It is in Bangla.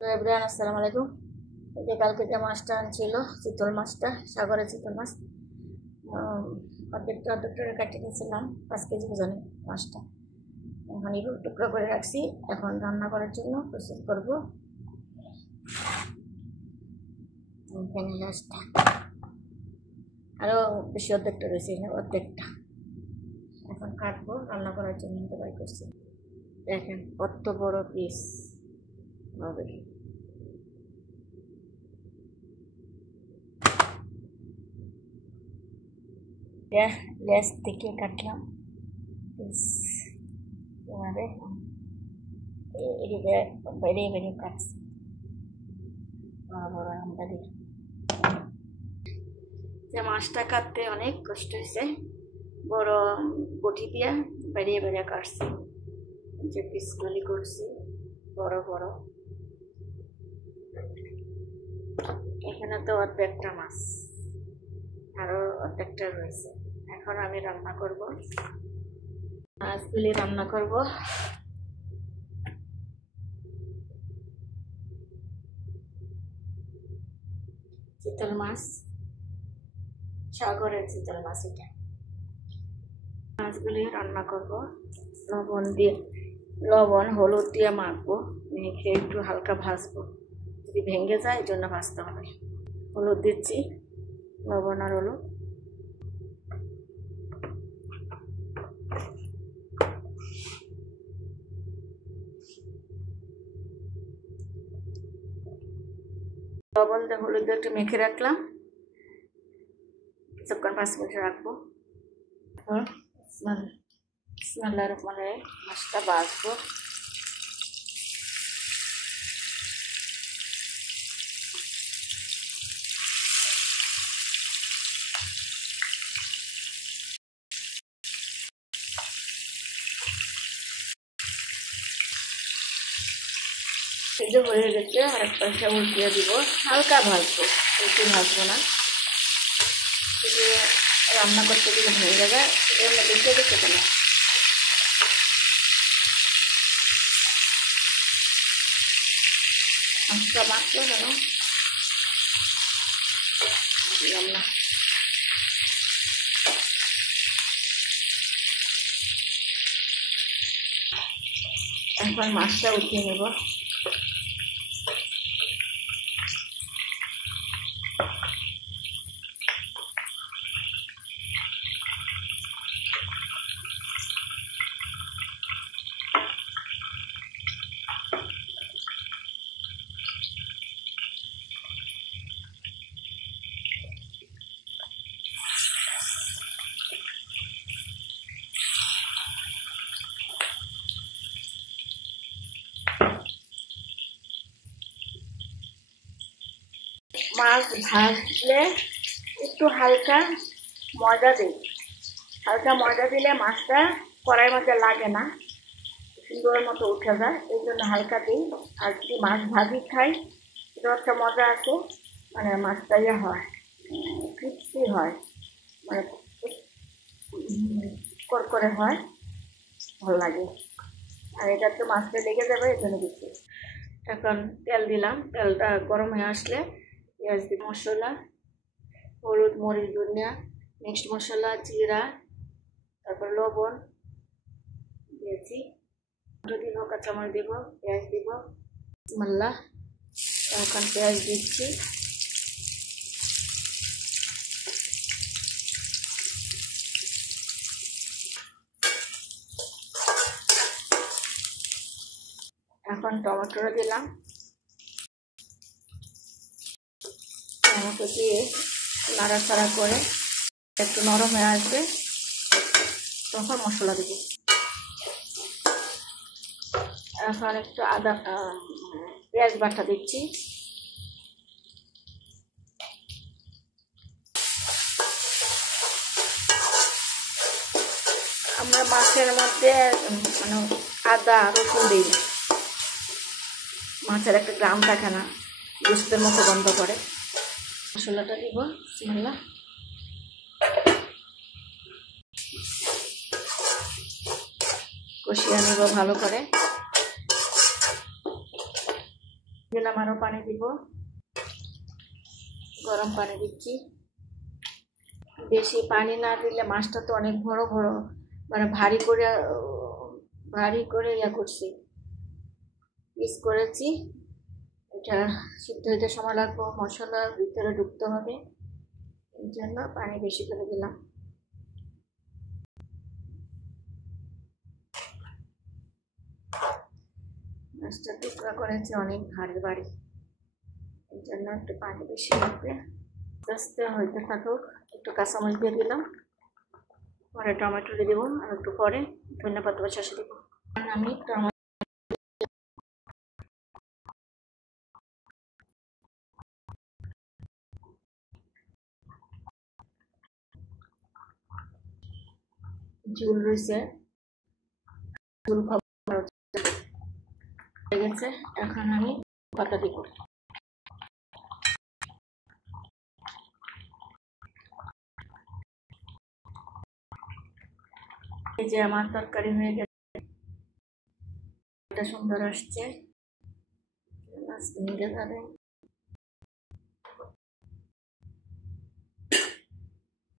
তো এভরিওয়ান আসসালামু আলাইকুম। এই যে কালকে যে মাছটা আনছিল, চিতল মাছটা, সাগরের চিতল মাছ, অর্ধেকটা কাটিয়ে নিয়েছিলাম। 5 কেজি ওজনে মাছটা এখন একটু টুকরো করে রাখছি। এখন রান্না করার জন্য প্রস্তুত করবো। মাছটা আরও বেশি অর্ধেকটা রয়েছে, অর্ধেকটা এখন কাটবো রান্না করার জন্য বাই করছি। দেখেন কত বড় পিস হবে। লেজ থেকে কাটলাম এভাবে, এদিকে বেরিয়ে বেরিয়ে কাটছি বড় বড় আমরা দিয়ে। যে মাছটা কাটতে অনেক কষ্ট হয়েছে, বড় বটি দিয়ে বেরিয়ে বেরিয়ে কাটছি, যে পিসগুলি করছি বড় বড়। এখানে তো অর্ধেকটা মাছ, আরো অর্ধেকটা রয়েছে। এখন আমি রান্না করব, মাছগুলি রান্না করব। চিতল মাছ, সাগরের চিতল মাছ। এটা মাছগুলি রান্না করব, লবণ দিয়ে, লবণ হলুদ দিয়ে মাখবো, মেখে একটু হালকা ভাজবো। যদি ভেঙে যায় এই জন্য ভাজতে হবে। হলুদ দিচ্ছি, লবণ আর হলুদ। লবণ দিয়ে হলুদ দিয়ে একটু মেখে রাখলাম, কিছুক্ষণ 5 মিনিট রাখবো। বিসমিল্লাহির রহমানির রহিম, মাছটা ভাজবো। সেদ্ধ হয়ে গেছে, আরেক পাশে উল্টিয়ে দিব। হালকা ভাজবো, বেশি ভাজবো না। রান্না করতে গেলে ভেঙে যাবে, এর মধ্যে দিয়ে দিতে কেন। মাছটা মাছলো কেন দিলাম না। এখন মাছটা উঠিয়ে নেব। মাছ ভাজলে একটু হালকা ময়দা দিই। হালকা ময়দা দিলে মাছটা কড়াইয়ের মধ্যে লাগে না, সুন্দর মতো উঠে যায়, এই জন্য হালকা দিই। আর যদি মাছ ভাজি খাই, এটা একটা মজা আছে, মানে মাছটা ইয়ে হয়, ক্রিপসি হয়, মানে করকরে হয়, ভালো লাগে। আর এটা তো মাছটা লেগে যাবে, এই জন্য দিচ্ছি। এখন তেল দিলাম, তেলটা গরম হয়ে আসলে পেঁয়াজ দিয়ে মশলা, হলুদ মরিচ ধনিয়া মিক্সড মশলা, জিরা, তারপর লবণ দিয়েছি, দিব, কাঁচামরিচ দিব, পেঁয়াজ দিব। বিসমিল্লাহ, এখন পেঁয়াজ দিচ্ছি। এখন টমেটো দিলাম, টমেটো দিয়ে নাড়াচাড়া করে একটু নরম হয়ে আসবে, তখন মশলা দেব। এখন একটু আদা পেঁয়াজ বাটা দিচ্ছি। আমরা মাছের মধ্যে মানে আদা রসুন দিই না, মাছের একটা গ্রাম থাকে না, গোস্তের মতো গন্ধ করে। মশলাটা দিব, বিসমিল্লাহ। কষিয়ে নেব ভালো করে। দিলাম, আরও পানি দিব, গরম পানি দিচ্ছি। বেশি পানি না দিলে মাছটা তো অনেক বড় বড়, মানে ভারী করে করছি, পিস করেছি। এটা সিদ্ধ হইতে সময় লাগবে, মশলা ভিতরে ঢুকতে হবে, এই জন্য পানি বেশি করে দিলাম। মাছটা টুকরা করেছি অনেক ভারী ভারী, এই জন্য একটু পানি বেশি লাগবে। আস্তে আস্তে হইতে থাকুক। একটু কাঁচামরিচ দিয়ে দিলাম, পরে টমেটো দিয়ে দেবো, আর একটু পরে ধন্যপাতা শেষে দেবো। আমি ঝুল রয়েছে, ঝুল হয়ে গেছে, এখন আমি পাতা দিব। এই যে আমার তরকারি হয়ে গেছে, এটা সুন্দর আসছে, মাছ ভেঙে যাবে।